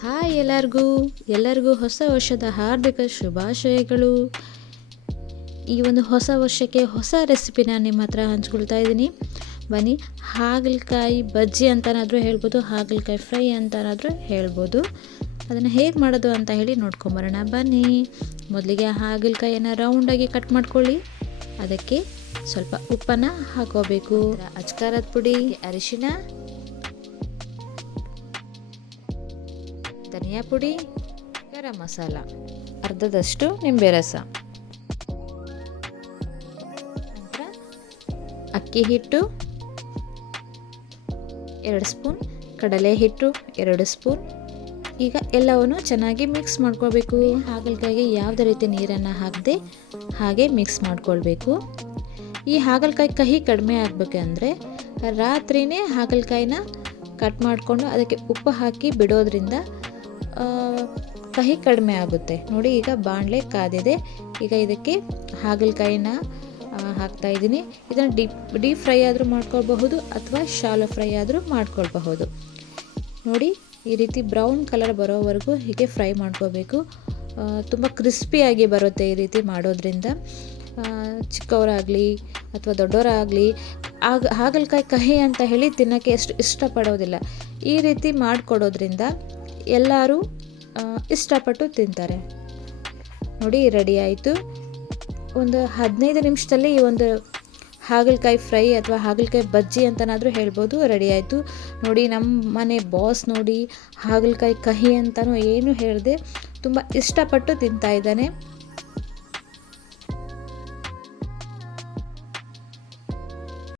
Hi ಎಲ್ಲರಿಗೂ ಹೊಸ ವರ್ಷದ ಹಾರ್ದಿಕ ಶುಭಾಶಯಗಳು. ಈ ಒಂದು ಹೊಸ ವರ್ಷಕ್ಕೆ ಹೊಸ ರೆಸಿಪಿನ ನಿಮ್ಮ ಹತ್ರ ಹಂಚ್ಕೊಳ್ತಾ ಇದ್ದೀನಿ. ಬನ್ನಿ, ಹಾಗಲಕಾಯಿ ಬಜ್ಜಿ ಅಂತನಾದರೂ ಹೇಳ್ಬೋದು, ಹಾಗಲಕಾಯಿ ಫ್ರೈ ಅಂತನಾದರೂ ಹೇಳ್ಬೋದು. ಅದನ್ನು ಹೇಗೆ ಮಾಡೋದು ಅಂತ ಹೇಳಿ ನೋಡ್ಕೊಂಬರೋಣ ಬನ್ನಿ. ಮೊದಲಿಗೆ ಹಾಗಲಕಾಯಿಯನ್ನು ರೌಂಡಾಗಿ ಕಟ್ ಮಾಡ್ಕೊಳ್ಳಿ. ಅದಕ್ಕೆ ಸ್ವಲ್ಪ ಉಪ್ಪನ್ನು ಹಾಕೋಬೇಕು, ಅಚ್ಕಾರದ ಪುಡಿ, ಅರಿಶಿನ, ಧನಿಯಾ ಪುಡಿ, ಗರಂ ಮಸಾಲ, ಅರ್ಧದಷ್ಟು ನಿಂಬೆ ರಸ, ನಂತರ ಅಕ್ಕಿ ಹಿಟ್ಟು 2 ಸ್ಪೂನ್, ಕಡಲೆ ಹಿಟ್ಟು 2 ಸ್ಪೂನ್. ಈಗ ಎಲ್ಲವನ್ನು ಚೆನ್ನಾಗಿ ಮಿಕ್ಸ್ ಮಾಡ್ಕೋಬೇಕು. ಹಾಗಲಕಾಯಿಗೆ ಯಾವುದೇ ರೀತಿ ನೀರನ್ನು ಹಾಕದೆ ಹಾಗೆ ಮಿಕ್ಸ್ ಮಾಡ್ಕೊಳ್ಬೇಕು. ಈ ಹಾಗಲಕಾಯಿ ಕಹಿ ಕಡಿಮೆ ಆಗಬೇಕಂದ್ರೆ ರಾತ್ರಿನೇ ಹಾಗಲಕಾಯಿನ ಕಟ್ ಮಾಡಿಕೊಂಡು ಅದಕ್ಕೆ ಉಪ್ಪು ಹಾಕಿ ಬಿಡೋದ್ರಿಂದ ಕಹಿ ಕಡಿಮೆ ಆಗುತ್ತೆ. ನೋಡಿ, ಈಗ ಬಾಣಲೆ ಕಾದಿದೆ. ಈಗ ಇದಕ್ಕೆ ಹಾಗಲಕಾಯಿನ ಹಾಕ್ತಾ ಇದ್ದೀನಿ. ಇದನ್ನು ಡೀಪ್ ಫ್ರೈ ಆದರೂ ಮಾಡ್ಕೊಳ್ಬಹುದು ಅಥವಾ ಶಾಲೋ ಫ್ರೈ ಆದರೂ ಮಾಡ್ಕೊಳ್ಬಹುದು. ನೋಡಿ, ಈ ರೀತಿ ಬ್ರೌನ್ ಕಲರ್ ಬರೋವರೆಗೂ ಹೀಗೆ ಫ್ರೈ ಮಾಡ್ಕೋಬೇಕು. ತುಂಬ ಕ್ರಿಸ್ಪಿಯಾಗಿ ಬರುತ್ತೆ ಈ ರೀತಿ ಮಾಡೋದ್ರಿಂದ. ಚಿಕ್ಕವರಾಗಲಿ ಅಥವಾ ದೊಡ್ಡವರಾಗಲಿ ಹಾಗಲಕಾಯಿ ಕಹಿ ಅಂತ ಹೇಳಿ ತಿನ್ನೋಕ್ಕೆ ಎಷ್ಟು ಇಷ್ಟಪಡೋದಿಲ್ಲ. ಈ ರೀತಿ ಮಾಡಿಕೊಡೋದ್ರಿಂದ ಎಲ್ಲರೂ ಇಷ್ಟಪಟ್ಟು ತಿಂತಾರೆ. ನೋಡಿ, ರೆಡಿ ಆಯಿತು. ಒಂದು 15 ನಿಮಿಷದಲ್ಲಿ ಈ ಒಂದು ಹಾಗಲಕಾಯಿ ಫ್ರೈ ಅಥವಾ ಹಾಗಲಕಾಯಿ ಬಜ್ಜಿ ಅಂತನಾದರೂ ಹೇಳ್ಬೋದು, ರೆಡಿ ಆಯಿತು. ನೋಡಿ, ನಮ್ಮ ಮನೆ ಬಾಸ್ ನೋಡಿ ಹಾಗಲಕಾಯಿ ಕಹಿ ಅಂತಲೂ ಏನು ಹೇಳಿದೆ ತುಂಬ ಇಷ್ಟಪಟ್ಟು ತಿಂತಾ ಇದ್ದಾನೆ.